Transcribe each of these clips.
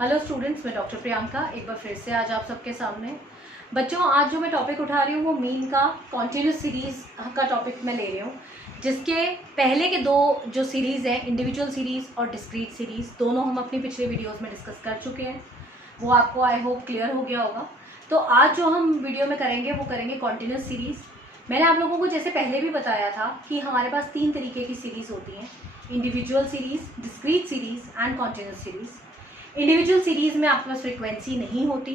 Hello students, मैं doctor Priyanka एक बार फिर से आज आप सबके सामने। बच्चों, आज जो मैं टॉपिक उठा रही हूँ वो मीन का कॉन्टिन्यूस सीरीज़ का टॉपिक मैं ले रही हूँ, जिसके पहले के दो जो सीरीज़ हैं, इंडिविजुअल सीरीज़ और डिस्क्रीट सीरीज़, दोनों हम अपनी पिछले वीडियोज़ में डिस्कस कर चुके हैं। वो आपको आई होप क्लियर हो गया होगा। तो आज जो हम वीडियो में करेंगे वो करेंगे कॉन्टिन्यूस सीरीज़। मैंने आप लोगों को जैसे पहले भी बताया था कि हमारे पास 3 तरीके की सीरीज़ होती हैं: individual series, discrete series and continuous series. Individual series में आपके पास फ्रीक्वेंसी नहीं होती,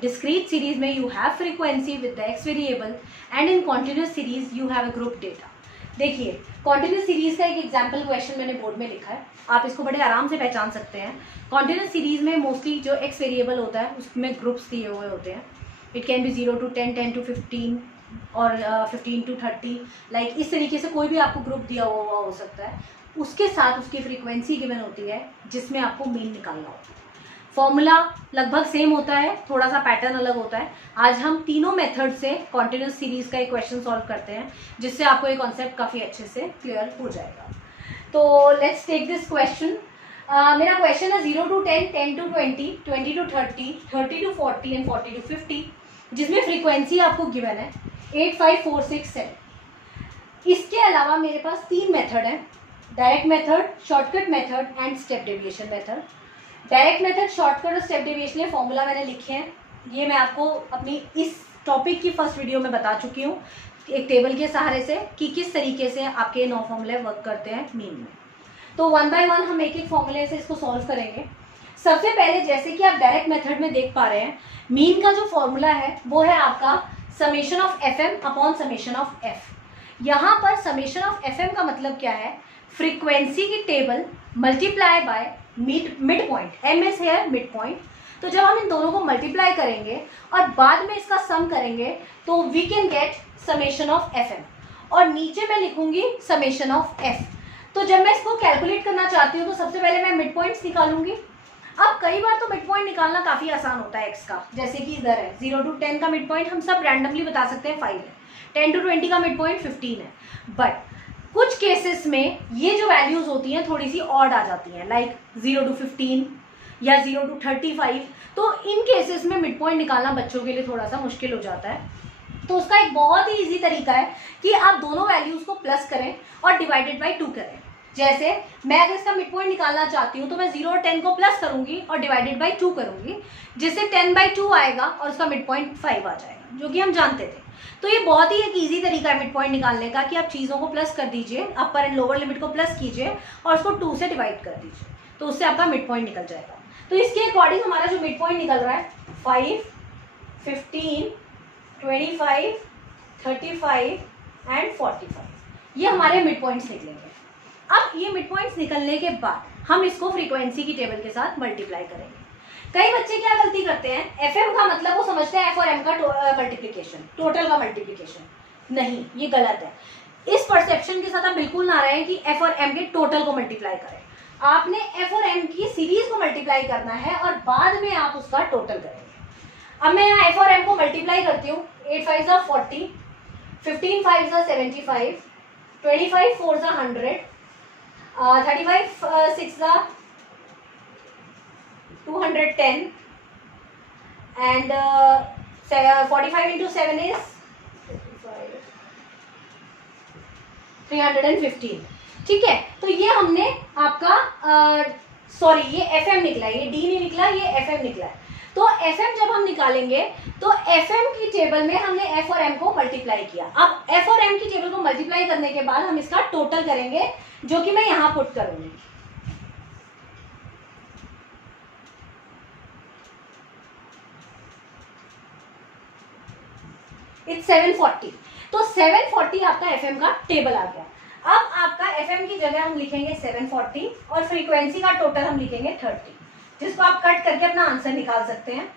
डिस्क्रीट सीरीज में you have frequency with the x variable, and in continuous series you have a group data. देखिए, कॉन्टिन्यूस सीरीज का एक एग्जाम्पल क्वेश्चन मैंने board में लिखा है, आप इसको बड़े आराम से पहचान सकते हैं। कॉन्टिन्यूस सीरीज में मोस्टली जो एक्स वेरिएबल होता है उसमें ग्रुप्स दिए हुए होते हैं। It can be 0 to 10, 10 to 15 और 15 to 30, लाइक इस तरीके से कोई भी आपको ग्रुप दिया हुआ हो सकता है। उसके साथ उसकी फ्रीक्वेंसी गिवन होती है जिसमें आपको मीन निकालना होता है। फॉर्मूला लगभग सेम होता है, थोड़ा सा पैटर्न अलग होता है। आज हम तीनों मेथड से कॉन्टिन्यूस सीरीज का एक क्वेश्चन सॉल्व करते हैं, जिससे आपको ये कॉन्सेप्ट काफ़ी अच्छे से क्लियर हो जाएगा। तो लेट्स टेक दिस क्वेश्चन। मेरा क्वेश्चन है 0 to 10, 10 to 20, 20 to 30, 30 to 40 and 40 to 50, जिसमें फ्रीक्वेंसी आपको गिवन है 8, 5, 4, 6, 7। इसके अलावा मेरे पास 3 मेथड हैं: direct method, shortcut method and step deviation method. Direct method, shortcut और स्टेप डेविएशन के फॉर्मूला मैंने लिखे हैं। ये मैं आपको अपनी इस टॉपिक की फर्स्ट वीडियो में बता चुकी हूँ, एक टेबल के सहारे से, कि किस तरीके से आपके 9 फॉर्मूले वर्क करते हैं मीन में। तो 1 by 1 हम एक एक फॉर्मूले से इसको सॉल्व करेंगे। सबसे पहले, जैसे कि आप डायरेक्ट मेथड में देख पा रहे हैं, मीन का जो फॉर्मूला है वो है आपका summation of F M upon summation of F. यहाँ पर समेशन ऑफ एफ एम का मतलब क्या है? फ्रीक्वेंसी की table multiply by mid point. M is here mid point. तो जब हम इन दोनों को मल्टीप्लाई करेंगे और बाद में इसका सम करेंगे तो we can get summation of F M, और नीचे मैं लिखूंगी समेशन ऑफ एफ। तो जब मैं इसको कैलकुलेट करना चाहती हूँ तो सबसे पहले मैं मिड पॉइंट्स निकालूंगी। अब कई बार तो मिड पॉइंट निकालना काफ़ी आसान होता है एक्स का, जैसे कि इधर है 0 to 10 का मिड पॉइंट हम सब रैंडमली बता सकते हैं 5 है, 10 to 20 का मिड पॉइंट 15 है। बट कुछ केसेस में ये जो वैल्यूज होती हैं थोड़ी सी ऑड आ जाती हैं, लाइक 0 to 15 या 0 to 35। तो इन केसेस में मिड पॉइंट निकालना बच्चों के लिए थोड़ा सा मुश्किल हो जाता है। तो उसका एक बहुत ही इजी तरीका है कि आप दोनों वैल्यूज को प्लस करें और डिवाइडेड बाई 2 करें। जैसे मैं अगर इसका मिड पॉइंट निकालना चाहती हूँ तो मैं 0 और 10 को प्लस करूंगी और डिवाइडेड बाई 2 करूंगी, जिससे 10/2 आएगा और उसका मिड पॉइंट 5 आ जाएगा, जो कि हम जानते थे। तो ये बहुत ही एक इजी तरीका है मिड पॉइंट निकालने का, कि आप चीज़ों को प्लस कर दीजिए, अपर एंड लोअर लिमिट को प्लस कीजिए और उसको 2 से डिवाइड कर दीजिए, तो उससे आपका मिड पॉइंट निकल जाएगा। तो इसके अकॉर्डिंग हमारा जो मिड पॉइंट निकल रहा है 5, 15, 25, 35 एंड 45, ये हमारे मिड पॉइंट्स निकलेंगे। अब ये मिड पॉइंट्स निकलने के बाद हम इसको फ्रीक्वेंसी की टेबल के साथ मल्टीप्लाई करेंगे। कई बच्चे क्या गलती करते हैं, एफ एम का मतलब वो समझते हैं एफ और एम का मल्टीप्लिकेशन, टोटल का मल्टीप्लिकेशन। नहीं, ये गलत है। इस परसेप्शन के साथ आप बिल्कुल ना रहें कि एफ और एम के टोटल को मल्टीप्लाई करें। आपने एफ और एम की सीरीज को मल्टीप्लाई करना है और बाद में आप उसका टोटल करेंगे। अब मैं यहाँ एफ और एम को मल्टीप्लाई करती हूँ। 8 5 40, 15 5 75, 25 4 100, 35 6 210 and 45 into 7 is 315। ठीक है, तो ये हमने आपका सॉरी ये एफ एम निकला, ये डी नहीं निकला, ये एफ एम निकला है। तो एफ एम जब हम निकालेंगे तो एफ एम की टेबल में हमने एफ और एम को मल्टीप्लाई किया। अब एफ और एम की टेबल को मल्टीप्लाई करने के बाद हम इसका टोटल करेंगे, जो कि मैं यहां पुट करूंगी। इट्स 740। तो 740 आपका एफएम का टेबल आ गया। अब आपका एफएम की जगह हम लिखेंगे 740 और फ्रीक्वेंसी का टोटल हम लिखेंगे 30, जिसको आप कट करके अपना आंसर निकाल सकते हैं।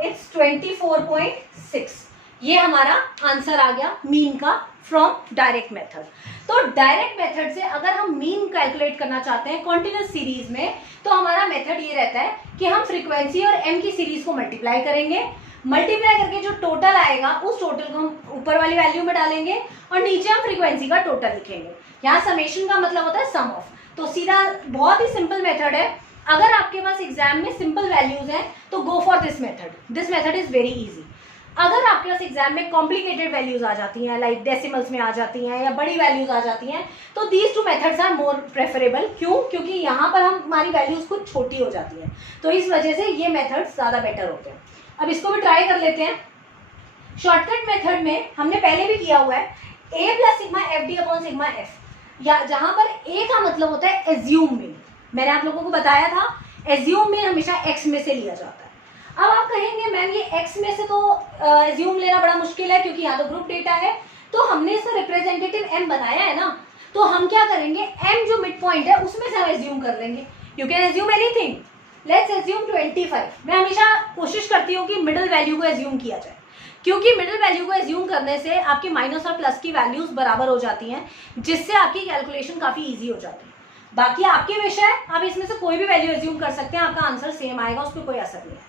इट्स 24.6। ये हमारा आंसर आ गया मीन का फ्रॉम डायरेक्ट मेथड। तो डायरेक्ट मेथड से अगर हम मीन कैलकुलेट करना चाहते हैं कॉन्टिन्यूस सीरीज में, तो हमारा मेथड ये रहता है कि हम फ्रीक्वेंसी और एम की सीरीज को मल्टीप्लाई करेंगे। मल्टीप्लाई करके जो टोटल आएगा उस टोटल को हम ऊपर वाली वैल्यू में डालेंगे और नीचे हम फ्रीक्वेंसी का टोटल लिखेंगे। यहाँ समेशन का मतलब होता है सम ऑफ। तो सीधा बहुत ही सिंपल मेथड है। अगर आपके पास एग्जाम में सिंपल वैल्यूज हैं तो go for this method is very easy. अगर आपके पास एग्जाम में कॉम्प्लिकेटेड वैल्यूज आ जाती हैं, लाइक डेसिमल्स में आ जाती हैं या बड़ी वैल्यूज आ जाती हैं, तो these two methods are more preferable. क्यों? क्योंकि यहाँ पर हमारी वैल्यूज कुछ छोटी हो जाती हैं, तो इस वजह से ये मेथड्स ज़्यादा बेटर होते हैं। अब इसको भी ट्राई कर लेते हैं। शॉर्टकट मेथड में हमने पहले भी किया हुआ है a plus sigma F D upon sigma F, या जहाँ पर a का मतलब होता है एज्यूम मीन। मैंने आप लोगों को बताया था एज्यूम मीन हमेशा x में से लिया जाता है। अब आप कहेंगे मैम ये x में से तो एज्यूम लेना बड़ा मुश्किल है क्योंकि यहाँ तो ग्रुप डेटा है, तो हमने इसका रिप्रेजेंटेटिव m बनाया है ना, तो हम क्या करेंगे m जो मिड पॉइंट है उसमें से हम एज्यूम कर लेंगे। You can assume anything, let's assume 25। मैं हमेशा कोशिश करती हूँ कि मिडिल वैल्यू को एज्यूम किया जाए, क्योंकि मिडिल वैल्यू को एज्यूम करने से आपकी माइनस और प्लस की वैल्यूज बराबर हो जाती हैं, जिससे आपकी कैलकुलेशन काफ़ी इजी हो जाती है। बाकी आपके विषय है, आप इसमें से कोई भी वैल्यू एज्यूम कर सकते हैं, आपका आंसर सेम आएगा, उस पर कोई असर नहीं है।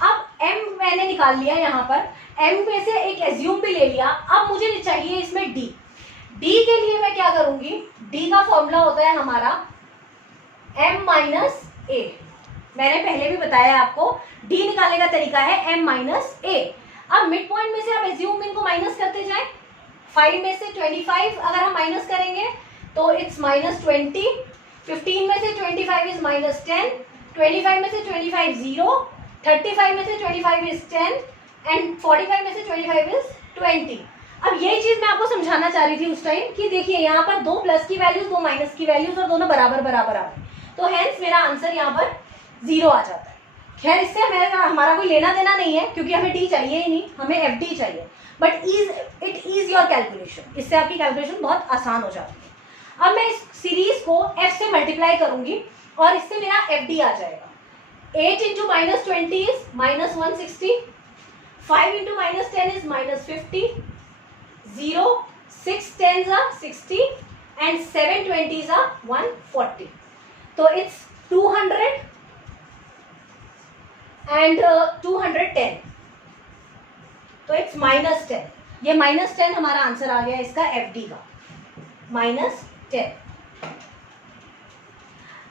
अब m मैंने निकाल लिया यहाँ पर, m में से एक एज्यूम भी ले लिया। अब मुझे चाहिए इसमें d के लिए मैं क्या करूँगी, d का फॉर्मूला होता है हमारा m माइनस a। मैंने पहले भी बताया आपको d निकालने का तरीका है m माइनस a। अब मिड पॉइंट में से आप एज्यूम मीन को माइनस करते जाएं। 5 में से 25 अगर हम माइनस करेंगे तो इट्स माइनस 20, 15 में से 25 इज माइनस 10, 25 में से 25 0, 35 में से 25 इज 10 एंड 45 में से 25 इज 20। अब यही चीज मैं आपको समझाना चाह रही थी उस टाइम कि देखिए यहाँ पर दो प्लस की वैल्यूज, दो माइनस की वैल्यूज और दोनों बराबर बराबर आ गए, तो हेंस मेरा आंसर यहाँ पर 0 आ जाता है। खैर इससे हमारा कोई लेना देना नहीं है क्योंकि हमें डी चाहिए ही नहीं, हमें एफ डी चाहिए, but it is your calculation. इससे आपकी कैलकुलेशन बहुत आसान हो जाती है। अब मैं इस सीरीज को एफ से मल्टीप्लाई करूंगी और इससे मेरा एफ डी आ जाएगा। 8 into minus 20 is minus 160, 5 into minus 10 is minus 50, 0, 6 10s are 60 and 7 20s are 140. तो इट्स 200 एंड 210, तो इट्स माइनस 10। ये माइनस 10 हमारा आंसर आ गया इसका एफ डी का, माइनस 10।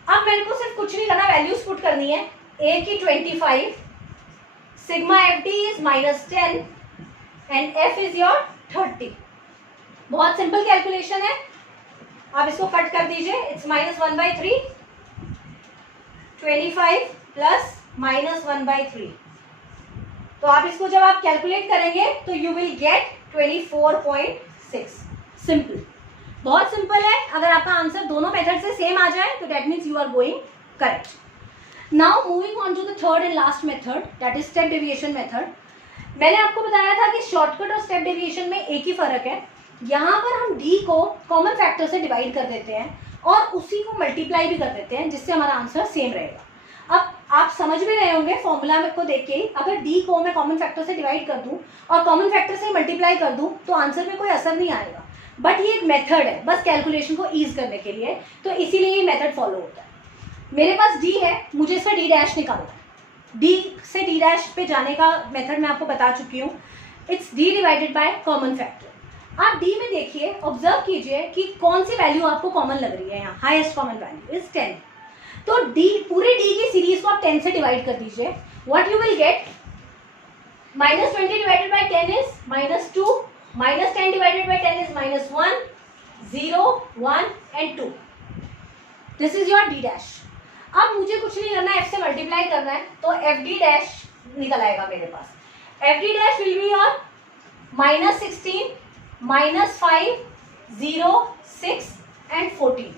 अब मेरे को सिर्फ कुछ नहीं करना, वैल्यूज पुट करनी है। a की 25, sigma F D is minus 10 and f is your 30। बहुत सिंपल कैलकुलेशन है, आप इसको कट कर दीजिए। It's minus 1/3, 25 plus minus 1/3। तो आप इसको जब आप कैलकुलेट करेंगे तो यू विल गेट 24.6। सिंपल, बहुत सिंपल है। अगर आपका आंसर दोनों मेथड से सेम आ जाए तो that means you are going correct. Now moving on to the third and last method, that is step deviation method. मैंने आपको बताया था कि शॉर्टकट और स्टेप डेविएशन में एक ही फर्क है, यहाँ पर हम d को कॉमन फैक्टर से डिवाइड कर देते हैं और उसी को मल्टीप्लाई भी कर देते हैं, जिससे हमारा आंसर सेम रहेगा। अब आप समझ में रहे होंगे फॉर्मूला को देख के, अगर d को मैं कॉमन फैक्टर से डिवाइड कर दूं और कॉमन फैक्टर से मल्टीप्लाई कर दूं तो आंसर में कोई असर नहीं आएगा, बट ये एक मेथड है बस कैलकुलेशन को ईज करने के लिए, तो इसीलिए ये मेथड फॉलो होता है। मेरे पास d है, मुझे इसका d डैश निकालना है। d से d डैश पे जाने का मेथड मैं आपको बता चुकी हूँ। It's d divided by common factor. आप d में देखिए, ऑब्जर्व कीजिए कि कौन सी वैल्यू आपको कॉमन लग रही है। यहाँ हाईएस्ट कॉमन वैल्यू इज 10, तो d पूरे d की सीरीज को आप 10 से डिवाइड कर दीजिए। What you will get, minus 20 divided by 10 is minus 2, minus 10 divided by 10 is minus 1, 0, 1 and 2। This is your d dash. अब मुझे कुछ नहीं करना है, f से मल्टीप्लाई करना है, तो एफ डी डैश निकल आएगा मेरे पास। F D dash will be your minus 16, minus 5, 0, 6 and 14।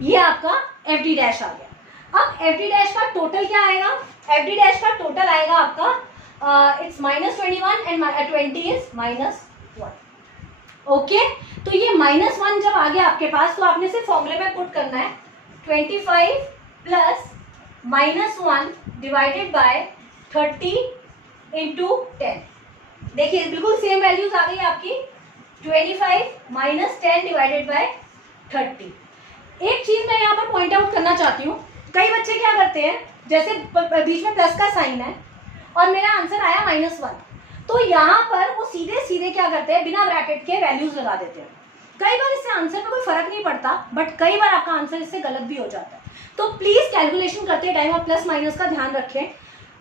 ये आपका एफ डी डैश आ गया। अब एफ डी डैश का टोटल क्या आएगा, एफ डी डैश का टोटल आएगा आपका it's minus 21 and 20 is minus 1। Okay, तो ये माइनस 1 जब आ गया आपके पास तो आपने सिर्फ फॉर्मूले में पुट करना है 25 plus minus 1 divided by 30 into 10। देखिए बिल्कुल सेम वैल्यूज आ गई आपकी, 25 माइनस 10 डिवाइडेड बाय 30। एक चीज मैं यहाँ पर पॉइंट आउट करना चाहती हूँ, कई बच्चे क्या करते हैं, जैसे बीच में प्लस का साइन है और मेरा आंसर आया -1, तो यहाँ पर वो सीधे सीधे क्या करते हैं, बिना ब्रैकेट के वैल्यूज लगा देते हैं। कई बार इससे आंसर में कोई फर्क नहीं पड़ता, बट कई बार आपका आंसर इससे गलत भी हो जाता है। तो प्लीज कैलकुलेशन करते टाइम आप प्लस माइनस का ध्यान रखें।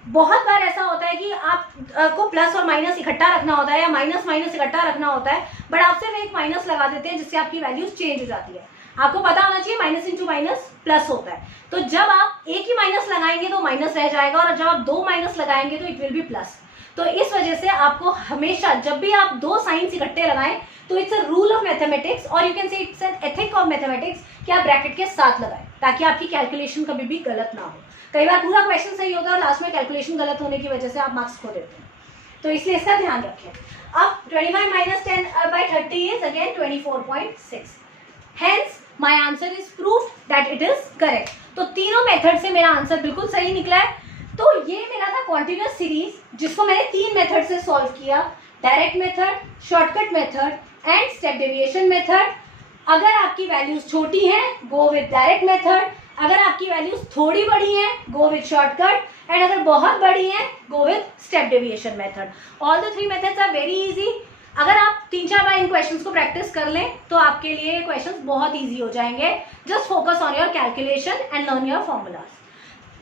बहुत बार ऐसा होता है कि आपको प्लस और माइनस इकट्ठा रखना होता है या माइनस माइनस इकट्ठा रखना होता है, बट आप सिर्फ एक माइनस लगा देते हैं जिससे आपकी वैल्यूज चेंज हो जाती है। आपको पता होना चाहिए माइनस इंटू माइनस प्लस होता है। तो जब आप एक ही माइनस लगाएंगे तो माइनस रह जाएगा, और जब आप दो माइनस लगाएंगे तो इट विल बी प्लस। तो इस वजह से आपको हमेशा जब भी आप दो साइंस इकट्ठे लगाएं तो it's a rule of mathematics, और you can say it's an ethic of mathematics कि आप ब्रैकेट के साथ लगाएं ताकि आपकी कैलकुलेशन कभी भी गलत ना हो। कई बार पूरा क्वेश्चन सही होता है और लास्ट में कैलकुलेशन गलत होने की वजह से आप मार्क्स खो देते हैं, तो इसलिए इसका ध्यान रखें। अब 25 minus 10 by 30 is again 24.6. Hence my answer is proof that it is correct. तो तीनों मेथड से मेरा आंसर बिल्कुल सही निकला है। तो ये मेरा था कॉन्टिन्यूअस सीरीज जिसको मैंने तीन मेथड से सॉल्व किया, direct method, shortcut method and step deviation method. अगर आपकी वैल्यूज छोटी हैं गो विद डायरेक्ट मेथड, अगर आपकी वैल्यूज थोड़ी बड़ी हैं गो विद शॉर्टकट, एंड अगर बहुत बड़ी हैं go with step deviation method. All the three methods are very easy. अगर आप 3-4 बार इन क्वेश्चंस को प्रैक्टिस कर लें तो आपके लिए क्वेश्चंस बहुत इजी हो जाएंगे। Just focus on your calculation and learn your formulas.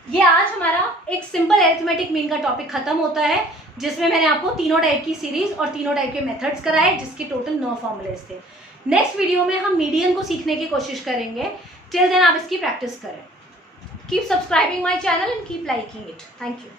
ये आज हमारा एक सिंपल अरिथमेटिक मीन का टॉपिक खत्म होता है, जिसमें मैंने आपको तीनों टाइप की सीरीज और तीनों टाइप के मेथड्स कराए, जिसके टोटल 9 फॉर्मूलेज थे। नेक्स्ट वीडियो में हम मीडियन को सीखने की कोशिश करेंगे। टिल देन आप इसकी प्रैक्टिस करें। Keep subscribing my channel and keep liking it. Thank you.